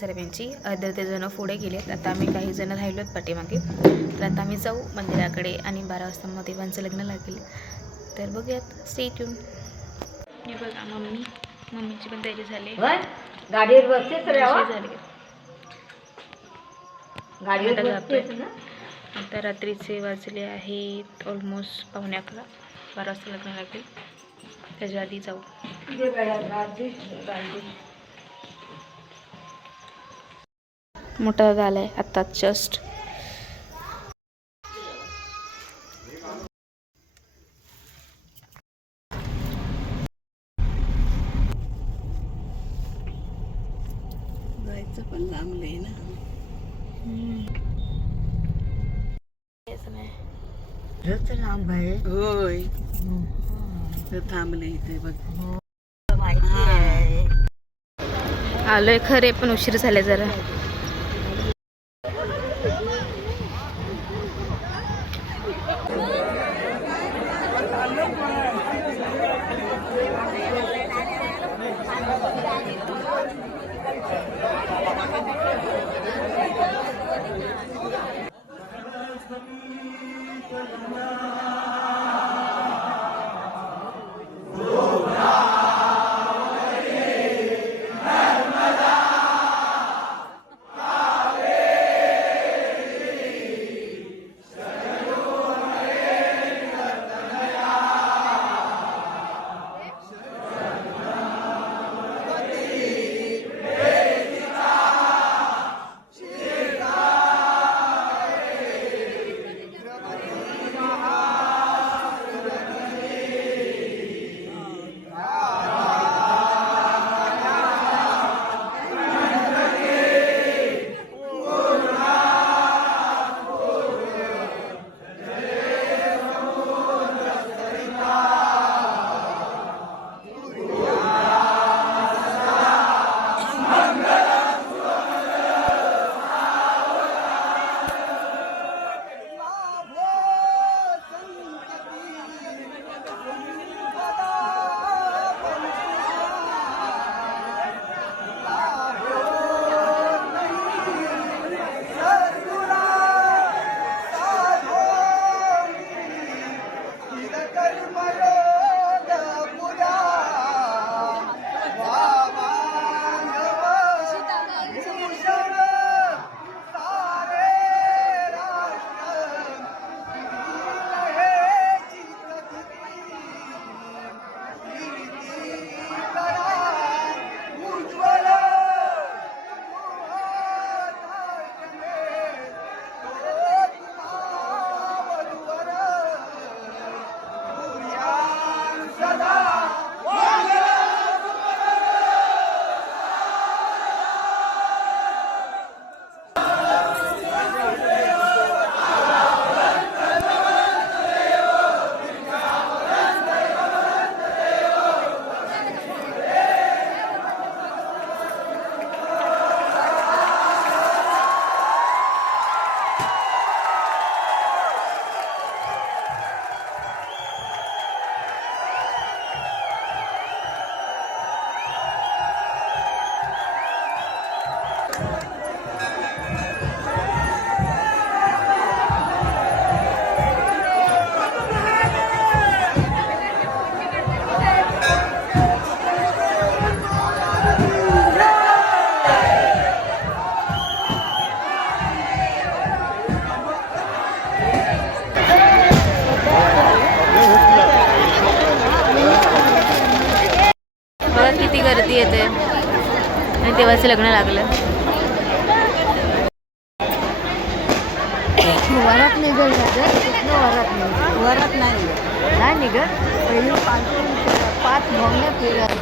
सर्वांची अर्धे ते जण पुढे गेलेत. आता आम्ही काही जण राहिलोत पाठीमागे. तर आता आम्ही जाऊ मंदिराकडे आणि 12 वाजता मग देवांचं लग्न लागेल. तर बघूयात, स्टे ट्यून. हे बघा मम्मीची पण तयारी झाली. गाडीवर बसतेच झाली. गाडीवर बसतेच ना. आता रात्रीचे वाजले आहेत ऑलमोस्ट 11:15. 12 वाजता लग्न लागेल, त्याच्या आधी जाऊ. मोठा दादा आलाय आता जस्ट. जायचं पण लांबले ना. लांब आहे. होय थांबले इथे बघ. माहिती आहे. आलोय खरे, पण उशीर झाले जरा. बघा किती गर्दी येते आणि देवाचं लग्न लागलं. वरात निघल वरात नाही निघत. पहिली 5 भोंगल्या फिरत.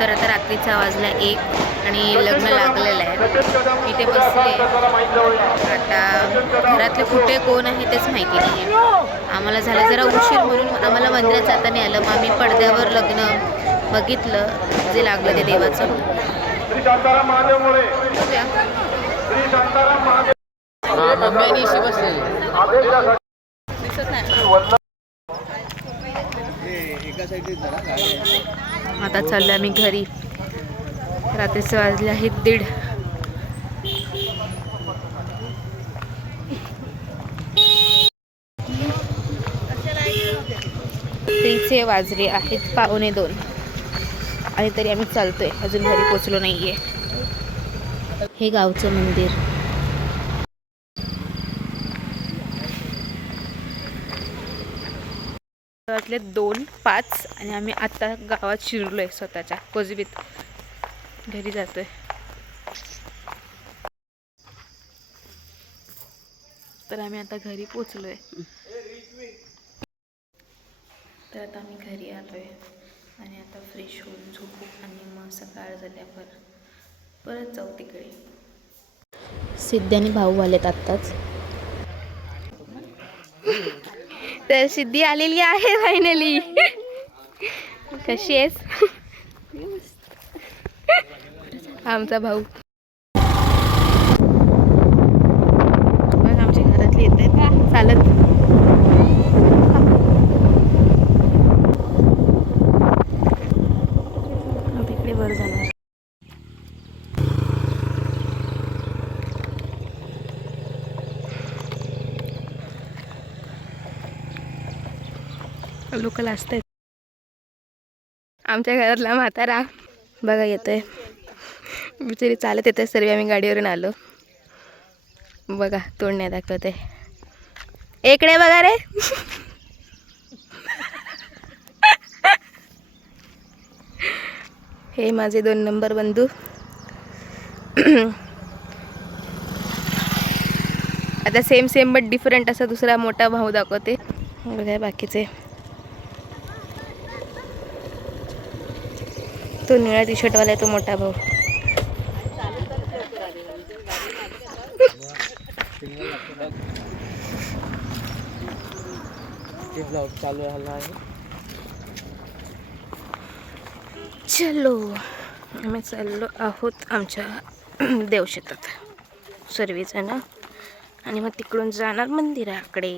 तर आता रात्रीचा वाजला 1 आणि लग्न लागलेलं आहे. मी ते बसले. आता घरातले कुठे कोण आहे तेच माहिती नाही आहे. आम्हाला झालं जरा उशीर म्हणून आम्हाला मंदिरात जाता नाही आलं. मग आम्ही पडद्यावर लग्न बघितलं जे लागलं ते देवाचं. दिसत नाही. आता चाललो आम्ही घरी. रात्रीचे वाजले आहेत 1:30. तिचे वाजले आहेत 1:45 आणि तरी आम्ही चालतोय, अजून घरी पोचलो नाहीये. हे गावचं मंदिर. वाजले 2:05 आणि आम्ही आता गावात शिरलोय, स्वतःच्या कोजबीत घरी जातोय. तर आम्ही आता घरी पोचलोय. तर आता आम्ही घरी आलोय आणि आता फ्रेश होऊन झोपू आणि मग सकाळ झाल्यावर परत जाऊ तिकडे. सिद्धी आणि भाऊ आलेत आत्ताच. तर सिद्धी आलेली आहे फायनली. कशी आहेस? आमचा भाऊ. आमच्या घरातली येत आहेत चालत. तिकडे वर जाणार. लोकल असतात. आमच्या घरातला म्हातारा बघा येतोय. बिचारी चालत येते. सर्व आम्ही गाडीवरून आलो. बघा तोंड नाही दाखवते. इकडे बघा रे. हे माझे 2 नंबर बंधू. आता सेम बट डिफरंट असा दुसरा मोठा भाऊ दाखवते. बघा बाकीचे. तो निळा टी शर्टवाला आहे, तो मोठा भाऊ. चलो आम्ही चाललो आहोत आमच्या देवशेतात सर्वजण आणि मग तिकडून जाणार मंदिराकडे.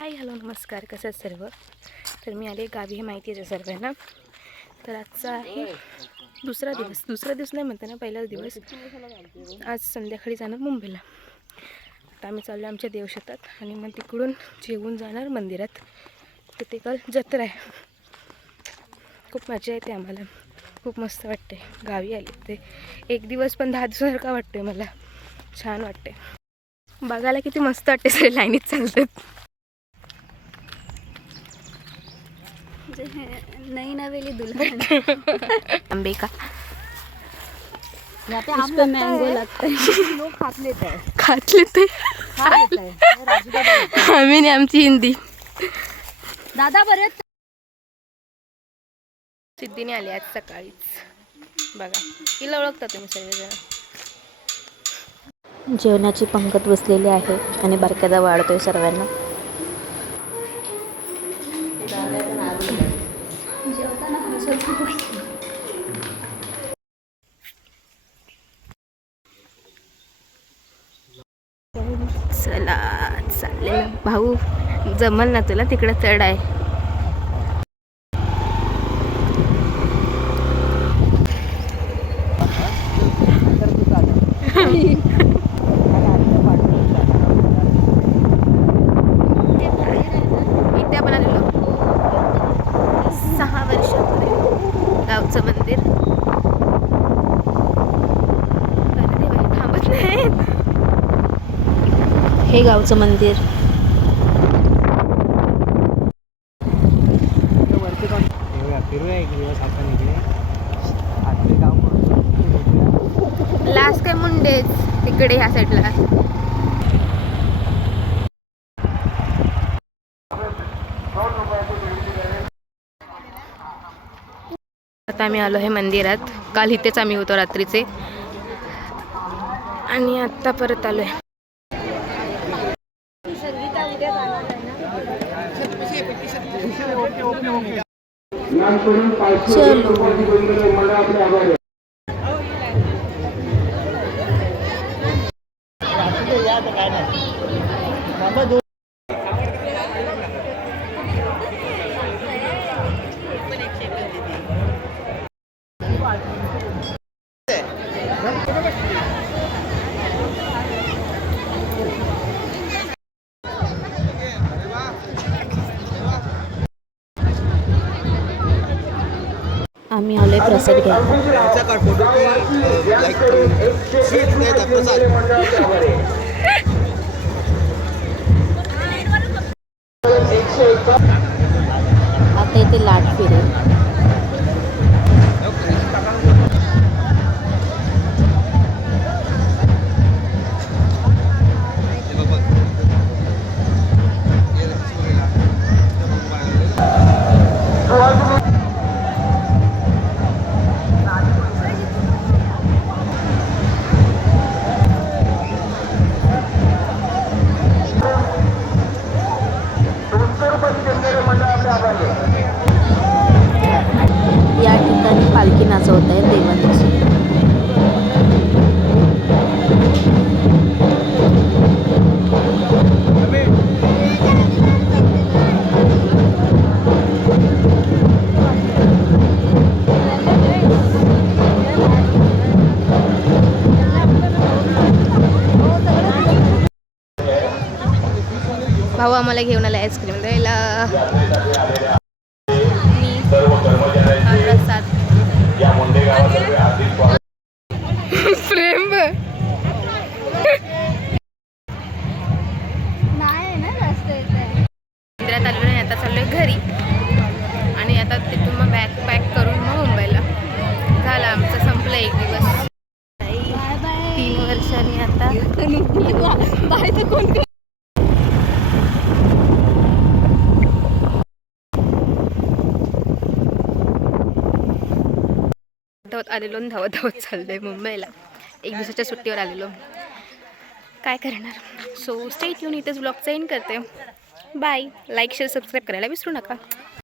हाय हॅलो नमस्कार, कसं सर्व. तर मी आले गावी, हे माहिती आहे सर्वांना. तर आजचा आहे दुसरा दिवस नाही म्हणता ना, पहिलाच दिवस. आज संध्याकाळी जाणार मुंबईला. आता आम्ही चाललो आमच्या देवशेतात आणि मग तिकडून जेवून जाणार मंदिरात. तिथे काल जत्रा आहे. खूप मजा येते आम्हाला, खूप मस्त वाटते. गावी आले ते 1 दिवस पण 10 दिवसासारखा वाटतोय मला. छान वाटते बघायला, किती मस्त वाटते. सगळे लाईनीत चालतात. नई नवेली दुल्हन आंबे का इस पे मैंगो लगता है. लोग खात लेते आम्ही नाही, आमची हिंदी. दादा बरे. सिद्धीने आली आज सकाळीच. बघा तिला ओळखता तुम्ही सर्वजण. जेवणाची पंगत बसलेली आहे आणि बारक्यादा वाढतोय सर्वांना. चला चालेल भाऊ, जमल ना तुला? तिकडे चढ आहे. इथे आपण आलेलो 6 वर्षापूर्वी गावचं मंदिर. थांबत नाही. हे गावचं मंदिर. लास्ट काय मुंडेच तिकडे ह्या साईडला. आता आम्ही आलो आहे मंदिरात. काल इथेच आम्ही होतो रात्रीचे आणि आता परत आलोय. आम्ही आलोय प्रसाद घ्यायला. आता इथे लाट फिरेल. या ठिकाणी पालखी नाचवत आहे देवांची. भाऊ आम्हाला घेऊन आला आईस्क्रीम द्यायला. प्रसाद प्रेम मंदिरात आलो नाही. आता चाललोय घरी आणि आता तिथून मग बॅग पॅक करून मग मुंबईला. झाला आमचं संपलं एक दिवस. 3 वर्षांनी आता धावत आलेलो आणि धावत धावत चाललोय मुंबईला. एक दिवसाच्या सुट्टीवर आलेलो. काय करणार. So stay tune. इथेच ब्लॉगचा एंड करते. बाय. लाईक शेअर सबस्क्राईब करायला विसरू नका.